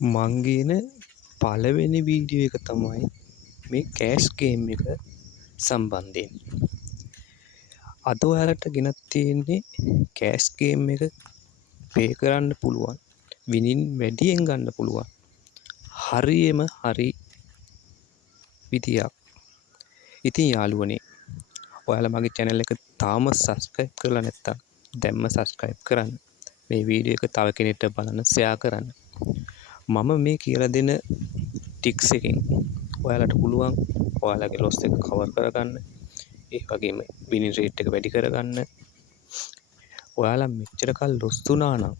මං ගේන පළවෙනි වීඩියෝ එක තමයි මේ කෑෂ් ගේම් එක සම්බන්ධයෙන්. අද ඔයාලට ගෙනත් තියෙන්නේ කෑෂ් ගේම් එක ප්ලේ කරන්න පුළුවන්. විනින් වැඩියෙන් ගන්න පුළුවන්. හරියම හරි විදියක්. ඉතින් යාළුවනේ, ඔයාලා මගේ channel එක තාම subscribe කරලා නැත්නම් දැන්ම subscribe කරන්න. මේ වීඩියෝ එක තව කෙනෙක්ට බලන්න share කරන්න. මම මේ කියලා දෙන ටික්ස් එකෙන් ඔයාලට පුළුවන් ඔයාලගේ ලොස් එක කවර් කරගන්න. ඒ වගේම විනින් රේට් එක වැඩි කරගන්න. ඔයාලා මෙච්චර කල් ලොස් වුණා නම්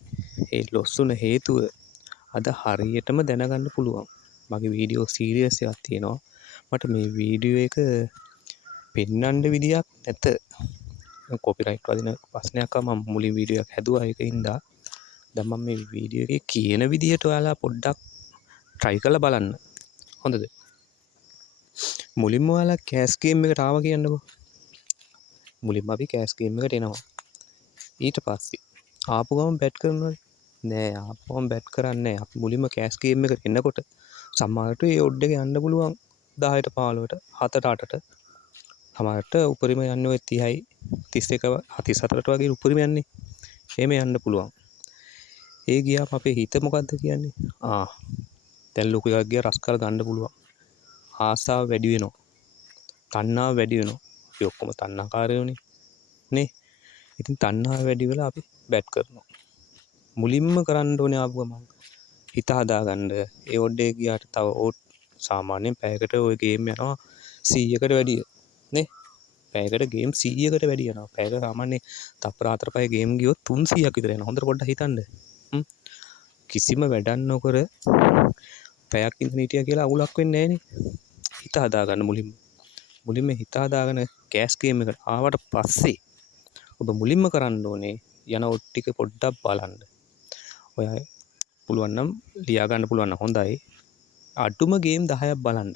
ඒ ලොස් වුණ හේතුව අද හරියටම දැනගන්න පුළුවන්. මගේ වීඩියෝ සීරියස් එකක් තියෙනවා. මට මේ වීඩියෝ එක පෙන්වන්න විදියක් නැත. කොපිරයිට් වදින ප්‍රශ්නයක් ආවම මම මුලින් වීඩියෝ එකක් හැදුවා ඒකින්ද දැන් මම මේ වීඩියෝ එකේ කියන විදිහට ඔයාලා පොඩ්ඩක් try කරලා බලන්න. හොඳද? මුලින්ම ඔයාලා කෑෂ් ගේම් එකට ආවා කියන්නකෝ. මුලින්ම අපි කෑෂ් ගේම් එකට එනවා. ඊට පස්සේ ආපු ගමන් බැට් කරනවද? නෑ, ආපු ගමන් බැට් කරන්නේ නෑ. අපි මුලින්ම කෑෂ් ගේම් එකට එනකොට සමහරට ඒ ඔඩ් එක යන්න පුළුවන් 10ට 15ට 7ට 8ට. සමහරට උපරිම යන්නේ ඔය 30යි 31 44ට වගේ උපරිම යන්නේ. එහෙම යන්න පුළුවන්. ඒ ගියාම අපේ හිත මොකද්ද කියන්නේ? දැන් ලොකු එකක් ගියා රස් කරලා ගන්න පුළුවන්. ආසාව වැඩි වෙනවා. තණ්හාව වැඩි වෙනවා. අපි ඔක්කොම තණ්හාකාරයෝනේ නේ. ඉතින් තණ්හාව වැඩි වෙලා අපි බැට් කරනවා. මුලින්ම කරන්න ඕනේ ආපු ගමන් හිත හදාගන්න. ඒ ඔඩ් එක ගියාට තව ඕට් සාමාන්‍යයෙන් පැයකට ওই ගේම් යනවා 100කට වැඩිය නේ. පැයකට ගේම් 100කට වැඩි යනවා. පැයක සාමාන්‍යයෙන් තප්පර 4-5 ගේම් ගියොත් 300ක් විතර යනවා. හොඳට පොඩ්ඩක් හිතන්න. කිසිම වැඩක් නොකර පැයක් ඉඳන් හිටියා කියලා අවුලක් වෙන්නේ නැහනේ. හිත හදාගන්න මුලින්ම හිත හදාගෙන කෑෂ් ගේම් එකට ආවට පස්සේ ඔබ මුලින්ම කරන්න ඕනේ යන ඔට් ටික පොඩ්ඩක් බලන්න. ඔයා පුළුවන් නම් ලියා ගන්න පුළුවන් නම් හොඳයි. අඩුම ගේම් 10ක් බලන්න.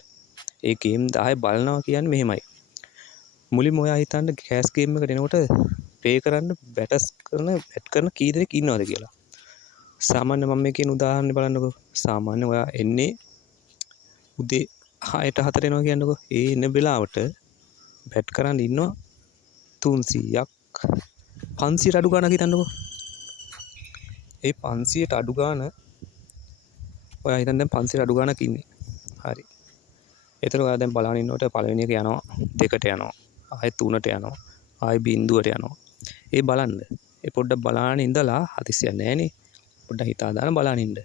ඒ ගේම් 10 බලනවා කියන්නේ මෙහෙමයි. මුලින්ම ඔයා හිතන්න කෑෂ් ගේම් එකට එනකොට ප්ලේ කරන්න බැට් කරන කී දෙනෙක් ඉන්නවද කියලා. සාමාන්‍ය මම මේ කියන උදාහරණය බලන්නකෝ. සාමාන්‍ය ඔයා එන්නේ උදේ 6ට 4ට එනවා කියන්නකෝ. ඒ එන වෙලාවට බැට් කරන් ඉන්නවා 300ක් 500ට අඩු ගාණක් හිතන්නකෝ. ඒ 500ට අඩු ගාණ ඔයා හිතන්න දැන් 500ට අඩු ගාණක් ඉන්නේ. හරි. එතන ඔයා දැන් බලන ඉන්නකොට පළවෙනි එක යනවා 2ට යනවා. ආයෙත් 3ට යනවා. ආයෙ බිඳුවට යනවා. ඒ බලන්න. ඒ පොඩ්ඩක් බලාගෙන ඉඳලා හදිසියක් නැහනේ. පොඩ්ඩක් හිතා දාන බලන්න ඉන්න.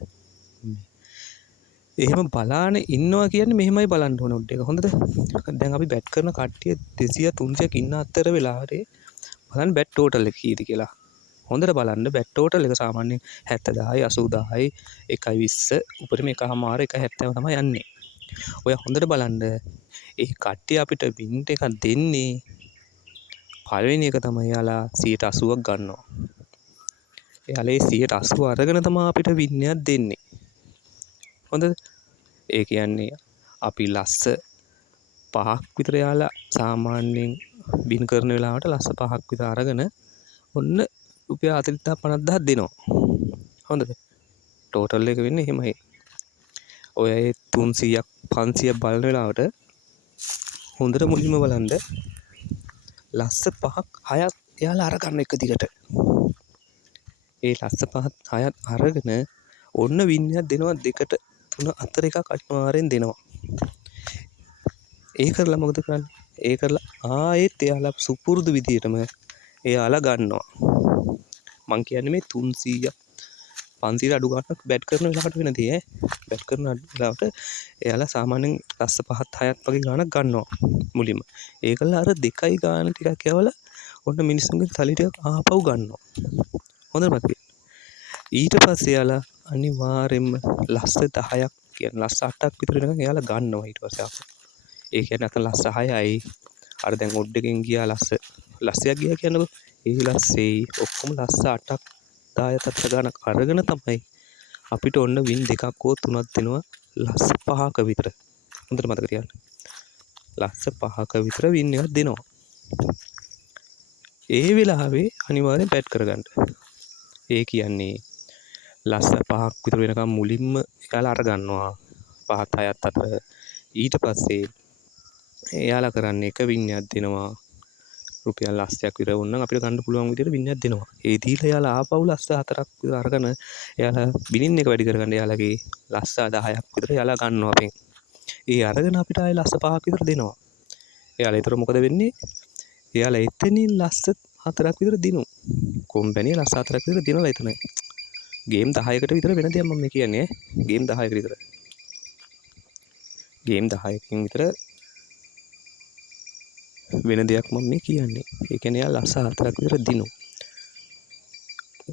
එහෙම බලාන ඉන්නවා කියන්නේ මෙහෙමයි බලන්න ඕන ඔඩ් එක. හොඳද? දැන් අපි බැට් කරන කට්ටිය 200 300ක් ඉන්න අතර වෙලාවේ බලන්න බැට් ටෝටල් එක කීයද කියලා. හොඳට බලන්න බැට් ටෝටල් එක සාමාන්‍යයෙන් 70000යි 80000යි 120 උපරිම 1.5 170 තමයි යන්නේ. ඔය හොඳට බලන්න ඒ කට්ටිය අපිට වින් එකක් දෙන්නේ පළවෙනි එක තමයි යාලා 80ක් ගන්නවා. එයාලා 80 අරගෙන තමයි අපිට වින් එකක් දෙන්නේ. හොඳද? ඒ කියන්නේ අපි ලස්ස 5ක් විතර යාලා සාමාන්‍යයෙන් බින් කරන වෙලාවට ලස්ස 5ක් විතර අරගෙන ඔන්න රුපියල් 40000 50000 දෙනවා. හොඳද? ටෝටල් එක වෙන්නේ එහෙමයි. ඔය 300ක් 500ක් බලන වෙලාවට හොඳට මුලින්ම බලන්න ලස්ස 5ක් 6ක් යාලා අරගන්න එක දිගට. ඒ ලස්ස 5ක් 6ක් අරගෙන ඔන්න වින් එකක් දෙනවා 2ට 3 4 එකක් අනිවාර්යෙන් දෙනවා. ඒ කරලා මොකද කරන්නේ? ඒ කරලා ආයෙත් එයාලා සුපුරුදු විදියටම එයාලා ගන්නවා. මං කියන්නේ මේ 300ක් 500ට අඩු ගන්නක් බැට් කරන වෙලාවට වෙන දේ ඈ. බැට් කරන වෙලාවට එයාලා සාමාන්‍යයෙන් ලස්ස 5ක් 6ක් වගේ ගාණක් ගන්නවා මුලින්ම. ඒකලා අර 2යි ගාණ ටිකක් යවලා ඔන්න මිනිස්සුන්ගේ සල්ලි ටිකක් ආපහු ගන්නවා. හොඳද මතකයි? ඊට පස්සේ එයාලා අනිවාර්යෙන්ම ලස්ස 10ක් කියන ලස්ස 8ක් විතර වෙනකන් එයාලා ගන්නවා ඊට පස්සේ ආපහු. ඒ කියන්නේ අත ලස්ස 6යි අර දැන් ඔඩ් එකෙන් ගියා ලස්සයක් ගියා කියන්නකෝ. ඒ ලස්සේ ඔක්කොම ලස්ස 8ක් 10 තත්ත ගානක් අරගෙන තමයි අපිට ඔන්න වින් දෙකක් හෝ තුනක් දෙනවා ලස්ස 5ක විතර. හොඳට මතක තියාගන්න. ලස්ස 5ක විතර වින් එකක් දෙනවා. ඒ වෙලාවේ අනිවාර්යෙන් බැට් කරගන්න. ඒ කියන්නේ ලස්ස 5ක් විතර වෙනකම් මුලින්ම එයාලා අර ගන්නවා 5 6 අතර. ඊට පස්සේ එයාලා කරන්නේ එක වින්නයක් දෙනවා රුපියල් ලස්සයක් විතර වුණනම් අපිට ගන්න පුළුවන් විදිහට වින්නයක් දෙනවා. ඒ දීලා එයාලා ආපහු ලස්ස 4ක් විතර අරගෙන එයාලා බිනින් එක වැඩි කරගන්න එයාලගේ ලස්ස 10ක් විතර එයාලා ගන්නවා අපෙන්. ඒ අරගෙන අපිට ආයේ ලස්ස 5ක් විතර දෙනවා. එයාලා ඒතර මොකද වෙන්නේ? එයාලා එතනින් ලස්ස 4ක් විතර දිනු. කොම්පැනි ලස්ස 4ක් විතර දිනලා එතන. ගේම් 10කට විතර වෙන දෙයක් මම කියන්නේ. ගේම් 10කට විතර. ගේම් 10කින් විතර වෙන දෙයක් මම මේ කියන්නේ. ඒ කියන්නේ යා ලස්ස 4ක් විතර දිනු.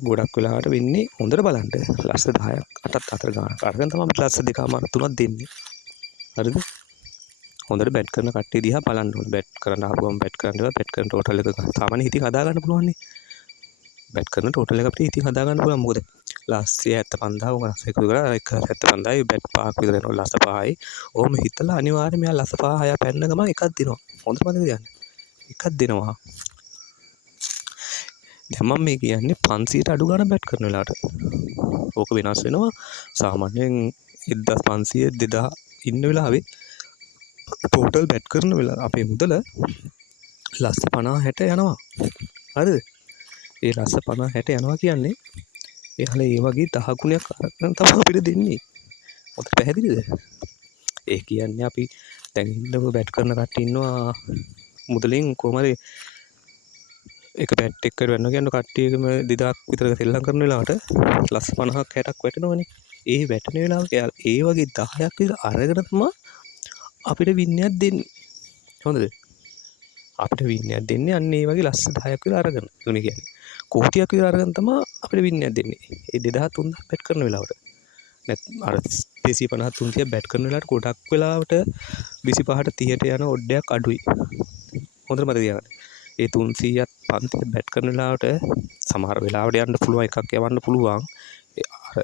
ගොඩක් වෙලාවට වෙන්නේ හොඳට බලන්න ලස්ස 10ක් 8ක් අතර ගන්න. අරගෙන තමයි අපිට ලස්ස 2.5 3ක් දෙන්නේ. හරිද? හොඳට බැට් කරන කට්ටිය දිහා බලන්න ඕනේ. බැට් කරන්න ආපුවම බැට් කරන්න ඒවා බැට් කරන ටෝටල් එක සාමාන්‍ය හිතින් හදා ගන්න පුළුවන් නේ. බැට් කරන ටෝටල් එක අපිට හිතින් හදා ගන්න පුළුවන්. මොකද ලස්සේ 75000 ඔක ලස්ස එකතු කරලා එක 75000යි බැට් 5ක් විතර එනවා ලස්ස 5යි. ඕම හිතලා අනිවාර්යයෙන් මෙයා ලස්ස 5 6 පැන්න ගමන් එකක් දෙනවා. හොඳට මතක තියාගන්න. එකක් දෙනවා. දැන් මම මේ කියන්නේ 500ට අඩු ගන්න බැට් කරන වෙලාවට. ඕක වෙනස් වෙනවා. සාමාන්‍යයෙන් 1500 2000 ඉන්න වෙලාවේ ටෝටල් බැට් කරන වෙලාව අපේ මුදල ලස්ස 50 60 යනවා. හරිද? ඒ ලස්ස 50 60 යනවා කියන්නේ එයාලා ඒ වගේ 10 ගුණයක් අරගෙන තමයි අපිට දෙන්නේ. මොකද පැහැදිලිද? ඒ කියන්නේ අපි දැන් ඉන්නකො බැට් කරන කට්ටිය ඉන්නවා මුදලින් කොහමද එක බැට් එකකට වෙන්න කියන්නේ කට්ටියකම 2000ක් විතර සෙල්ලම් කරන වෙලාවට ලස්ස 50ක් 60ක් වැටෙනවනේ. ඒ වැටෙන වෙලාවක ඒ වගේ 10ක් විතර අරගෙන තමයි අපිට වින්නයක් දෙන්නේ. හොඳද? අපිට වින්නයක් දෙන්නේ අන්න ඒ වගේ ලස්ස 10ක් විතර අරගෙන. උනේ කියන්නේ කෝටියක් විතර අරගෙන තමයි අපිට වින්නයක් දෙන්නේ. ඒ 2000 3000 බැට් කරන වෙලාවට. අර 250 300 බැට් කරන වෙලාවට ගොඩක් වෙලාවට 25ට 30ට යන ඔඩ්ඩයක් අඩුයි. හොඳට මතක තියාගන්න. ඒ 300ත් 500ත් බැට් කරන වෙලාවට සමහර වෙලාවට යන්න පුළුවන් එකක් යවන්න පුළුවන්. අර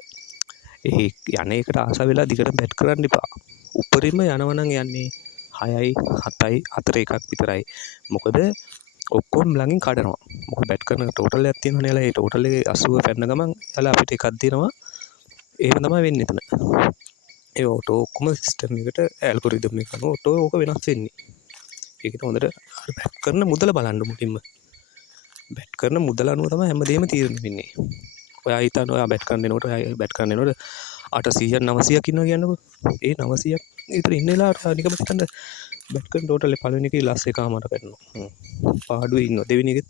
ඒ යන්නේ එකට ආස වෙලා දිගට බැට් කරන්න එපා. උඩරිම යනවා නම් යන්නේ 6යි 7යි 4 එකක් විතරයි. මොකද ඔක්කොම ළඟින් කඩනවා. මොකද බැට් කරන ටෝටල් එකක් තියෙනවනේ එලා ඒ ටෝටල් එකේ 80 පැන්න ගමන් එලා අපිට එකක් දෙනවා. එහෙම තමයි වෙන්නේ එතන. ඒ ඔටෝ ඔක්කොම සිස්ටම් එකට ඇල්ගොරිතම් එක අනුව ඔටෝ ඕක වෙනස් වෙන්නේ. ඒකට හොඳට බැට් කරන මුදල බලන්න මුලින්ම. බැට් කරන මුදල අනුව තමයි හැමදේම තීරණය වෙන්නේ. ඔයා හිතන්න ඔයා බැට් කරන්න එනකොට ඔයා බැට් කරන්න එනකොට 800ක් 900ක් ඉන්නවා කියන්නකෝ. ඒ 900ක් විතර ඉන්න වෙලාවට නිකම්ම හිතන්න බැට් කරන ටෝටල් එක පළවෙනි එකේ ලස් එකමාරක් වැටෙනවා. පාඩුවේ ඉන්නවා. දෙවෙනි එකෙත්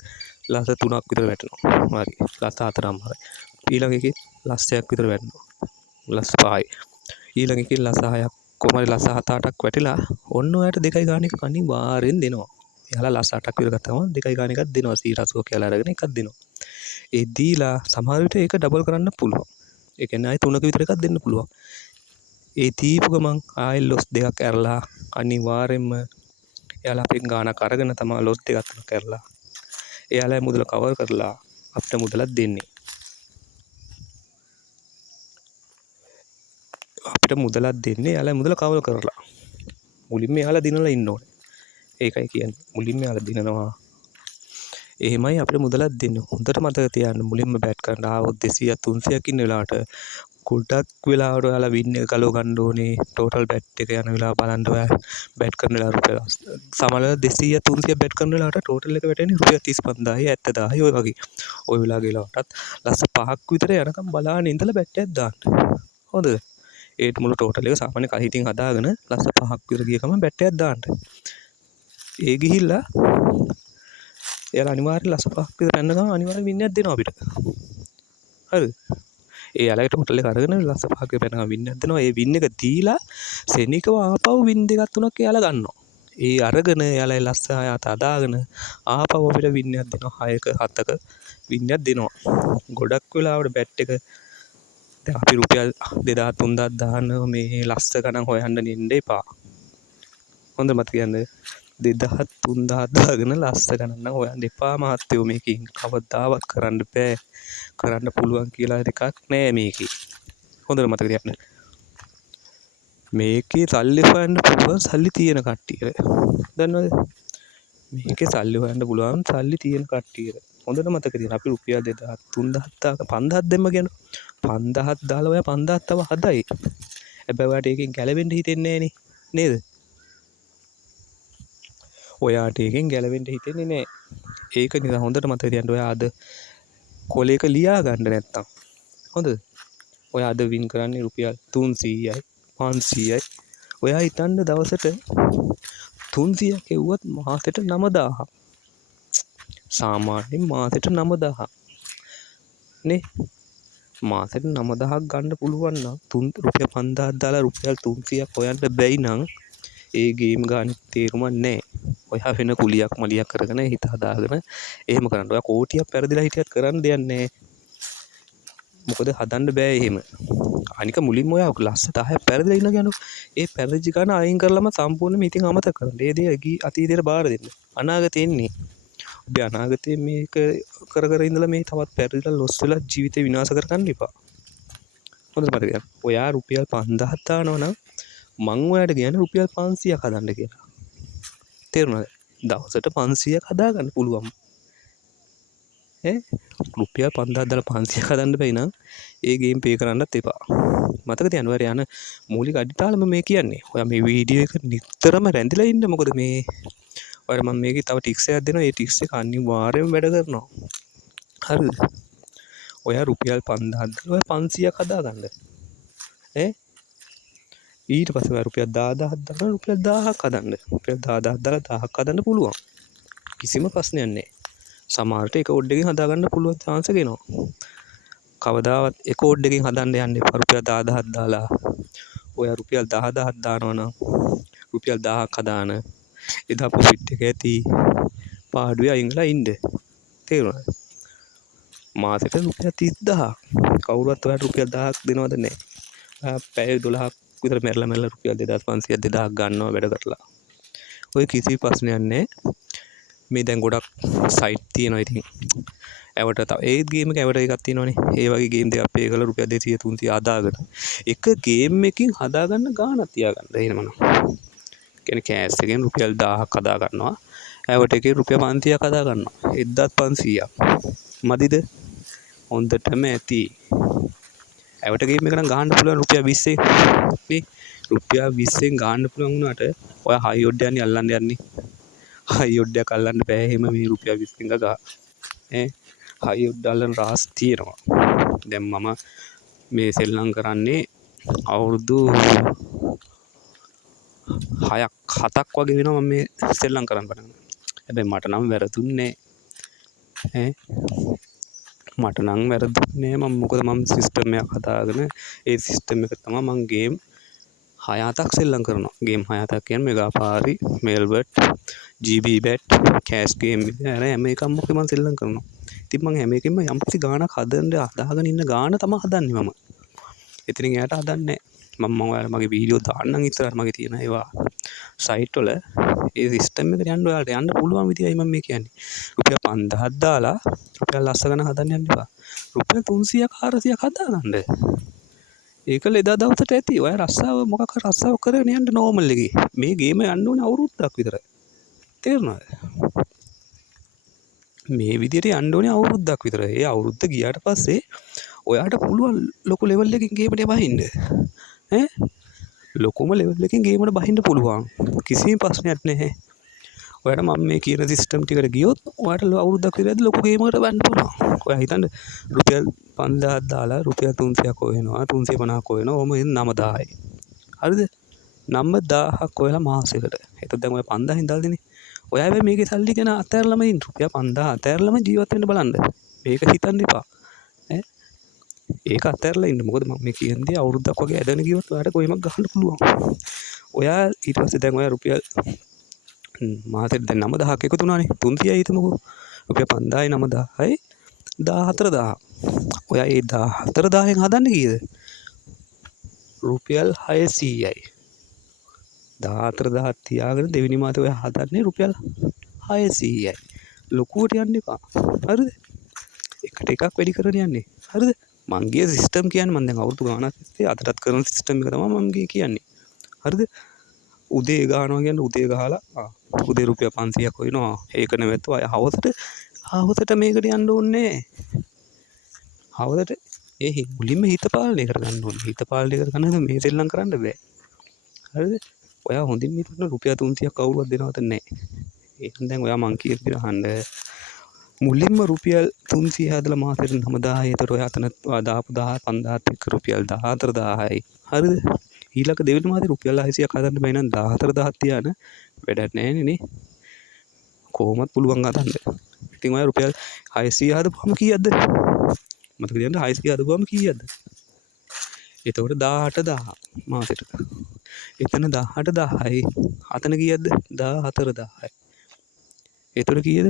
ලස් 3ක් විතර වැටෙනවා. හරි. ලස් 4මාරයි. ඊළඟ එකේ ලස් 1ක් විතර වැටෙනවා. ලස් 5යි. ඊළඟ එකේ ලස් 6ක් කොහමද ලස් 7-8ක් වැටිලා ඔන්න ඔයාට 2යි ගාන එක අනිවාර්යෙන් දෙනවා. එයාලා ලස් 8ක් විතර ගත්තාම 2යි ගාන එකක් දෙනවා. 180 කියලා අරගෙන එකක් දෙනවා. ඒ දීලා සමහර විට ඒක ඩබල් කරන්න පුළුවන්. ඒ කියන්නේ ආයෙ 3ක විතර එකක් දෙන්න පුළුවන්. ඒ දීපු ගමන් ආයෙ ලොස් දෙකක් ඇරලා අනිවාර්යෙන්ම එයාලා අපෙන් ගානක් අරගෙන තමයි ලොස් දෙකක් තුනක් ඇරලා එයාලා මුදල කවර් කරලා අපිට මුදලක් දෙන්නේ. අපිට මුදලක් දෙන්නේ එයාලා මුදල කවර් කරලා. මුලින්ම එයාලා දිනලා ඉන්න ඕනේ. ඒකයි කියන්නේ. මුලින්ම එයාලා දිනනවා. එහෙමයි අපිට මුදලක් දෙන්නේ. හොඳට මතක තියාගන්න මුලින්ම බැට් කරන්න ආවොත් 200ක් 300ක් ඉන්න වෙලාවට ගොඩක් වෙලාවට ඔයාලා වින් එක ගලව ගන්න ඕනේ. ටෝටල් බැට් එක යන වෙලාව බලන්න ඔයා බැට් කරන වෙලාවට සමහරවල් 200 300 බැට් කරන වෙලාවට ටෝටල් එක වැටෙන්නේ රුපියල් 35000යි 70000යි ඔය වගේ. ඔය වෙලාව ගලවටත් ලස්ස 5ක් විතර යනකම් බලාගෙන ඉඳලා බැට් එකක් දාන්න. හොඳද? ඒත් මුළු ටෝටල් එක සාමාන්‍ය කහිතින් හදාගෙන ලස්ස 5ක් විතර ගිය ගමන් බැට් එකක් දාන්න. ඒ ගිහිල්ලා එයාලා අනිවාර්යෙන් ලස්ස 5ක් විතර පැන්න ගමන් අනිවාර්යෙන් වින්නයක් දෙනවා අපිට. හරිද? ඒ යාලගේ ටෝටල් එක අරගෙන ලස්ස 5ක් පැනගම වින්නයක් දෙනවා. ඒ වින් එක දීලා සෙනිකව ආපහු වින් දෙකක් තුනක් එයාලා ගන්නවා. ඒ අරගෙන එයාලා ලස්ස 6 අත අදාගෙන ආපහු අපිට වින්නයක් දෙනවා. 6ක 7ක වින්නයක් දෙනවා. ගොඩක් වෙලාවට බැට් එක දැන් අපි රුපියල් 2000 3000 දාන මේ ලස්ස ගණන් හොයන්න නින්න එපා. හොඳ මතක තියාගන්න 2000 3000 දාගෙන ලස්ස ගණන් හොයන්න එපා මහත්තයෝ. මේකෙන් කවදාවත් කරන්න බෑ. කරන්න පුළුවන් කියලා එකක් නෑ මේකේ. හොඳට මතක තියාගන්න. මේකේ සල්ලි හොයන්න පුළුවන් සල්ලි තියෙන කට්ටිය. දන්නවද? මේකේ සල්ලි හොයන්න පුළුවන් සල්ලි තියෙන කට්ටිය. හොඳට මතක තියාගන්න. අපි රුපියල් 2000 3000 5000 දෙන්න කියනවා. 5000ක් දාලා ඔයා 5000ක් තව හදයි. හැබැයි ඔයාට ඒකෙන් ගැලවෙන්න හිතෙන්නේ නෑනේ නේද? ඔයාට ඒකෙන් ගැලවෙන්න හිතෙන්නේ නෑ. ඒක නිසා හොඳට මතක තියාගන්න ඔයා අද කොලේක ලියා ගන්න නැත්තම්. හොඳද? ඔයා අද වින් කරන්නේ රුපියල් 300යි 500යි. ඔයා හිතන්න දවසට 300ක් එව්වත් මාසෙට 9000ක්. සාමාන්‍යයෙන් මාසෙට 9000ක්. නේ? මාසෙට 9000ක් ගන්න පුළුවන් නම් රුපියල් 5000ක් දාලා රුපියල් 300ක් හොයන්න බැයි නම් ඒ ගේම් ගානේ තේරුමක් නැහැ. ඔයා වෙන කුලියක් මලියක් කරගෙන හිත හදාගෙන එහෙම කරන්න. ඔයා කෝටියක් පෙරදිලා හිටියත් කරන්න දෙයක් නැහැ. මොකද හදන්න බෑ එහෙම. අනික මුලින්ම ඔයා ලස්ස 10ක් පෙරදිලා ඉන්න ගියනො ඒ පෙරදිච්ච ගාන අයින් කරලම සම්පූර්ණයෙන්ම ඉතින් අමතක කරන්න. ඒ දේ අතීතයට බාර දෙන්න. අනාගතේ එන්නේ. ඔබ අනාගතේ මේක කර කර ඉඳලා මේ තවත් පෙරදිලා ලොස් වෙලා ජීවිතේ විනාශ කරගන්න එපා. හොඳට මතක තියාගන්න. ඔයා රුපියල් 5000ක් දානවා නම් මං ඔයාට කියන්නේ රුපියල් 500ක් හදන්න කියලා. තේරුණාද? දවසට 500ක් හදාගන්න පුළුවන්. රුපියල් 5000ක් දාලා 500ක් හදන්න බැයි නම් ඒ ගේම් පේ කරන්නත් එපා. මතක තියාගන්න. ඔයාලා යන මූලික අඩිතාලම මේ කියන්නේ. ඔයා මේ වීඩියෝ එක නිතරම රැඳිලා ඉන්න. මොකද මේ ඔයාලට මම මේකේ තව ටික්ස් එකක් දෙනවා. ඒ ටික්ස් එක අනිවාර්යයෙන්ම වැඩ කරනවා. හරිද? ඔයා රුපියල් 5000ක් දාලා ඔයා 500ක් හදාගන්න. ඊට පස්සේ ඔයා රුපියල් 10000ක් දාලා රුපියල් 1000ක් හදන්න. රුපියල් 10000ක් දාලා 1000ක් හදන්න පුළුවන්. කිසිම ප්‍රශ්නයක් නැහැ. සමහරට එක ඕඩ් එකකින් හදාගන්න පුළුවන් chance එක එනවා. කවදාවත් එක ඕඩ් එකකින් හදන්න යන්න එපා. රුපියල් 10000ක් දාලා ඔයා රුපියල් 10000ක් දානවා නම් රුපියල් 1000ක් හදාන එදා ප්‍රොෆිට් එක ඇති පාඩුවේ අයින් වෙලා ඉන්න. තේරුණාද? මාසෙට රුපියල් 30000ක් කවුරුවත් ඔයාලට රුපියල් 1000ක් දෙනවද නැහැ. ඔයා පැය 12ක් විතර මැරලා රුපියල් 2500ක් 2000ක් ගන්නවා වැඩ කරලා. ඔය කිසි ප්‍රශ්නයක් නැහැ. මේ දැන් ගොඩක් සයිට් තියෙනවා ඉතින්. ඇවට තව ඒ ගේම් එක ඇවට එකක් තියෙනවනේ. ඒ වගේ ගේම් දෙකක් පේ කරලා රුපියල් 200 300 හදාගෙන එක ගේම් එකකින් හදාගන්න ගාණක් තියාගන්න. එහෙමනම්. කියන්නේ කෑෂ් එකෙන් රුපියල් 1000ක් හදා ගන්නවා. ඇවට එකේ රුපියල් 500ක් හදා ගන්නවා. 1500ක්. මදිද? හොඳටම ඇති. ඇවට ගේම් එක නම් ගහන්න පුළුවන් රුපියල් 20ෙන්. නේ? රුපියල් 20ෙන් ගහන්න පුළුවන් වුණාට ඔය හයි ඔඩ් යන්නේ අල්ලන්න යන්නේ. හයි ඔඩ්ඩයක් අල්ලන්න බෑ එහෙම මේ රුපියල් 20ෙන් ගා. හයි ඔඩ් අල්ලන රාස් තියෙනවා. දැන් මම මේ සෙල්ලම් කරන්නේ අවුරුදු 6ක් 7ක් වගේ වෙනවා මම මේ සෙල්ලම් කරන්න පටන් ගන්න. හැබැයි මට නම් වැරදුන්නේ නැහැ. මට නම් වැරදුන්නේ මම මොකද මම සිස්ටම් එකක් හදාගෙන ඒ සිස්ටම් එක තමයි මම ගේම් 6-7ක් සෙල්ලම් කරනවා. ගේම් 6-7ක් කියන්නේ මෙගාපාරි, මෙල්බට්, GB bet, කෑෂ් ගේම් අර හැම එකක්ම මම සෙල්ලම් කරනවා. ඉතින් මම හැම එකෙම යම්කිසි ගාණක් හදාගෙන ඉන්න ගාණ තමයි හදන්නේ මම. එතනින් එහාට හදන්නේ නැහැ. මම ඔයාලා මගේ වීඩියෝ දාන්නම් ඉස්සරහට මගේ තියෙන ඒවා සයිට් වල ඒ සිස්ටම් එකට යන්න ඔයාලට යන්න පුළුවන් විදියයි මම මේ කියන්නේ. රුපියල් 5000ක් දාලා රුපියල් ලස්ස ගන්න හදන්න යන්න එපා. රුපියල් 300ක් 400ක් හදාගන්න. ඒක ලෙදා දවසට ඇති. ඔය රස්සාව මොකක් හරි රස්සාව කරගෙන යන්න නෝමල් එකේ. මේ ගේම යන්න ඕනේ අවුරුද්දක් විතර. තේරුණාද? මේ විදිහට යන්න ඕනේ අවුරුද්දක් විතර. ඒ අවුරුද්ද ගියාට පස්සේ ඔයාට පුළුවන් ලොකු ලෙවල් එකකින් ගේමට බහින්න. ලොකුම ලෙවල් එකකින් ගේමට බහින්න පුළුවන්. කිසිම ප්‍රශ්නයක් නැහැ. ඔයාට මම මේ කියන සිස්ටම් ටිකට ගියොත් ඔයාට අවුරුද්දක් විතරදී ලොකු ගේමකට වන්න පුළුවන්. ඔයා හිතන්න රුපියල් 5000ක් දාලා රුපියල් 300ක් හොයනවා 350ක් හොයනවා ඔහොම 9000යි. හරිද? 9000ක් හොයලා මාසෙකට. එතකොට දැන් ඔය 5000න් දාලා දෙන්නේ. ඔයා හැබැයි මේකේ සල්ලි ගැන අතෑරලම ඉන්න. රුපියල් 5000 අතෑරලම ජීවත් වෙන්න බලන්න. මේක හිතන්න එපා. ඒක අතෑරලා ඉන්න. මොකද මම මේ කියන්නේ අවුරුද්දක් වගේ ඇදගෙන ගියොත් ඔයාට කොහෙමත් ගහන්න පුළුවන්. ඔයා ඊට පස්සේ දැන් ඔයා රුපියල් මාසෙට දැන් 9000ක් එකතු වුණානේ 300යි හිතමුකෝ. රුපියල් 5000යි 9000යි 14000. ඔයා ඒ 14000න් හදන්නේ කීයද? රුපියල් 600යි. 14000ක් තියාගෙන දෙවෙනි මාසේ ඔයා හදන්නේ රුපියල් 600යි. ලොකුවට යන්න එපා. හරිද? එකට එකක් වැඩි කරගෙන යන්නේ. හරිද? මංගේ සිස්ටම් කියන්නේ මම දැන් අවුරුදු ගාණක් තිස්සේ අදටත් කරන සිස්ටම් එක තමයි මම කියන්නේ. හරිද? උදේ ගහනවා කියන්නේ උදේ ගහලා උදේ රුපියල් 500ක් හොයනවා. ඒක නෙවෙත් අය හවසට මේකට යන්න ඕනේ. හවසට ඒ මුලින්ම හිත පාලනය කරගන්න ඕනේ. හිත පාලනය කරගන්න මේ සෙල්ලම් කරන්න බෑ. හරිද? ඔයා හොඳින් හිතන්න රුපියල් 300ක් කවුරුවත් දෙනවද නැහැ. එහෙනම් දැන් ඔයා මං කියන දේ අහන්න. මුලින්ම රුපියල් 300 හදලා මාසෙට 9000. ඒතර ඔයා අතන දාපු 10000 5000ත් එක්ක රුපියල් 14000යි. හරිද? ඊළඟ දෙවෙනි මාසේ රුපියල් 600ක් හදන්න බෑ නම් 14000ක් තියාන වැඩක් නැහැ නේ. කොහොමත් පුළුවන් හදන්න. ඉතින් ඔයා රුපියල් 600 හදපුවම කීයක්ද? මතක තියන්න 600 හදපුවම කීයක්ද? එතකොට 18000 මාසෙට. එතන 18000යි. අතන කීයක්ද? 14000යි. එතකොට කීයද?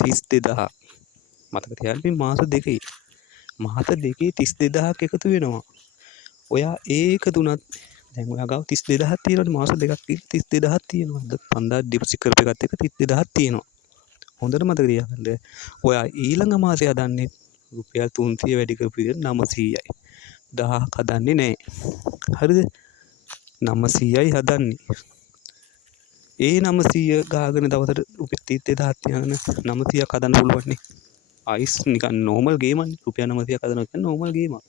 32000. මතක තියාගන්න මාස දෙකේ. මාස දෙකේ 32000ක් එකතු වෙනවා. ඔයා ඒක තුනත් දැන් ඔයා ගාව 32000ක් තියෙනවනේ මාස දෙකක් 32000ක් තියෙනවා. 5000 ඩිපොසිට් කරපු එකත් එක්ක 32000ක් තියෙනවා. හොඳට මතක තියාගන්න. ඔයා ඊළඟ මාසේ හදන්නේ රුපියල් 300 වැඩි කරපු විදිහට 900යි. 1000ක් හදන්නේ නැහැ. හරිද? 900යි හදන්නේ. ඒ 900 ගාගෙන දවසට රුපියල් 30000ක් තියාගෙන 900ක් හදන්න පුළුවන් නේ. අයිස් නිකන් නෝමල් ගේමක් නේ. රුපියල් 900ක් හදනවා කියන්නේ නෝමල් ගේමක්.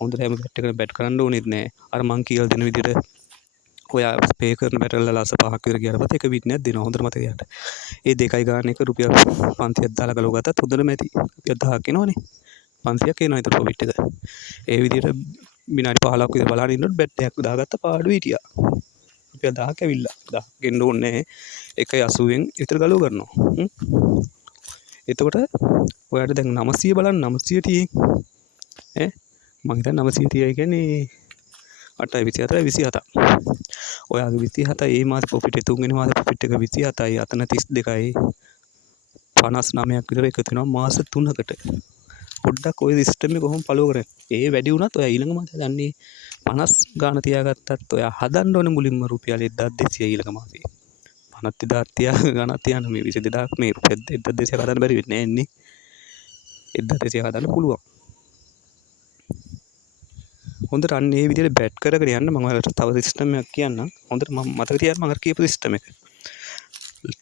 හොඳට හැම බැට් එකකට බැට් කරන්න ඕනෙත් නෑ. අර මං කියලා දෙන විදිහට ඔයා පේ කරන බැට් වල ලස 5ක් විතර ගියාට පස්සේ එක විට්නයක් දෙනවා. හොඳට මතක තියාගන්න. ඒ දෙකයි ගන්න එක රුපියල් 500ක් දාලා ගලව ගත්තත් හොඳටම ඇති. රුපියල් 1000ක් එනවනේ. 500ක් එනවා ඒතර ප්‍රොෆිට් එක. ඒ විදිහට විනාඩි 15ක් විතර බලන් ඉන්නකොට බැට් එකක් දාගත්ත පාඩුවේ හිටියා. රුපියල් 1000ක් ඇවිල්ලා. 1000ක් ගෙන්න ඕනේ නැහැ. 1.80න් විතර ගලව ගන්නවා. එතකොට ඔයාට දැන් 900 බලන්න 900 තියෙන්නේ. මං හිතන්නේ 930 කියන්නේ 8යි 24යි 27ක්. ඔයාගේ 27 ඒ මාසේ ප්‍රොෆිට් එක තුන්වෙනි මාසේ ප්‍රොෆිට් එක 27යි අතන 32යි 59ක් විතර එකතු වෙනවා මාස 3කට. පොඩ්ඩක් ওই සිස්ටම් එක කොහොම ෆලෝ කරන්නේ. ඒ වැඩි වුණත් ඔයා ඊළඟ මාසේ දන්නේ 50 ගාන තියාගත්තත් ඔයා හදන්න ඕනේ මුලින්ම රුපියල් 1200 ඊළඟ මාසේ. 50000 තියාගන්න තියන්න මේ 22000ක් මේ රුපියල් 1200 හදන්න බැරි වෙන්නේ නැහැ නේ. 1200 හදන්න පුළුවන්. හොඳට අන්න ඒ විදිහට බැට් කරගෙන යන්න මම ඔයාලට තව සිස්ටම් එකක් කියන්නම්. හොඳට මම මතක තියාගන්න මම අර කියපු සිස්ටම් එක.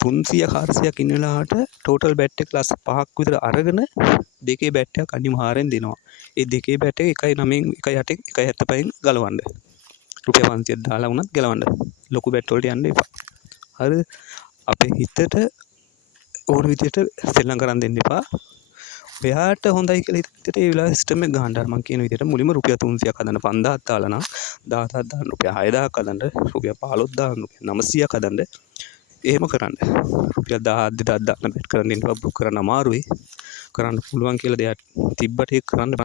300 400ක් ඉන්න වෙලාවට ටෝටල් බැට් එක ලස් 5ක් විතර අරගෙන දෙකේ බැට් එකක් අනිවාර්යෙන් දෙනවා. ඒ දෙකේ බැට් එක 1.9න් 1.8න් 1.75න් ගලවන්න. රුපියල් 500ක් දාලා වුණත් ගලවන්න. ලොකු බැට් වලට යන්න එපා. හරිද? අපේ හිතට ඕන විදිහට සෙල්ලම් කරන් දෙන්න එපා. ඔයාට හොඳයි කියලා හිතට ඒ වෙලාවේ සිස්ටම් එක ගහන්න. අර මං කියන විදිහට මුලින්ම රුපියල් 300ක් හදන්න 5000ක් දාලා නම් 10000ක් දාන්න රුපියල් 6000ක් හදන්න රුපියල් 15000ක් දාන්න රුපියල් 900ක් හදන්න. එහෙම කරන්න. රුපියල් 1000ක් 2000ක් දාන්න බෙට් කරන්න ඉන්නවා බුක් කරන්න අමාරුයි. කරන්න පුළුවන් කියලා දෙයක් තිබ්බට ඒක කරන්න